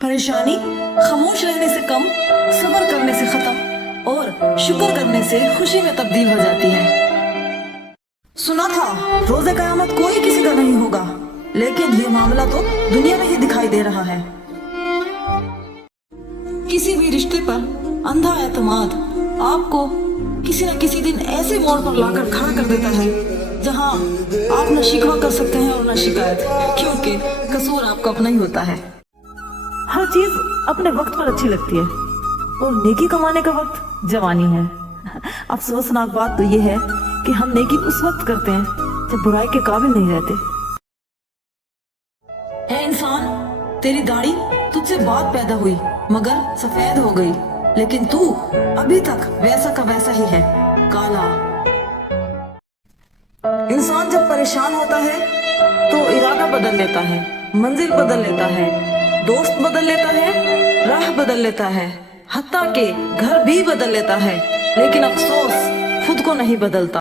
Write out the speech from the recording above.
परेशानी खामोश रहने से कम, सब्र करने से खत्म और शुक्र करने से खुशी में तब्दील हो जाती है। सुना था रोज़े क़यामत कोई किसी का नहीं होगा, लेकिन ये मामला तो दुनिया में ही दिखाई दे रहा है। किसी भी रिश्ते पर अंधा एतमाद आपको किसी न किसी दिन ऐसे मोड़ पर लाकर खड़ा कर देता है जहां आप न शिकवा कर सकते हैं और न शिकायत, क्योंकि कसूर आपका अपना ही होता है। हर चीज अपने वक्त पर अच्छी लगती है और नेकी कमाने का वक्त जवानी है। अफसोसनाक बात तो ये है कि हम नेकी उस वक्त करते हैं जब बुराई के काबिल नहीं रहते। ऐ इंसान, तेरी दाढ़ी तुझसे बात पैदा हुई मगर सफेद हो गई, लेकिन तू अभी तक वैसा का वैसा ही है, काला। इंसान जब परेशान होता है तो इरादा बदल लेता है, मंजिल बदल लेता है, दोस्त बदल लेता है, राह बदल लेता है, हत्ता के घर भी बदल लेता है, लेकिन अफसोस खुद को नहीं बदलता।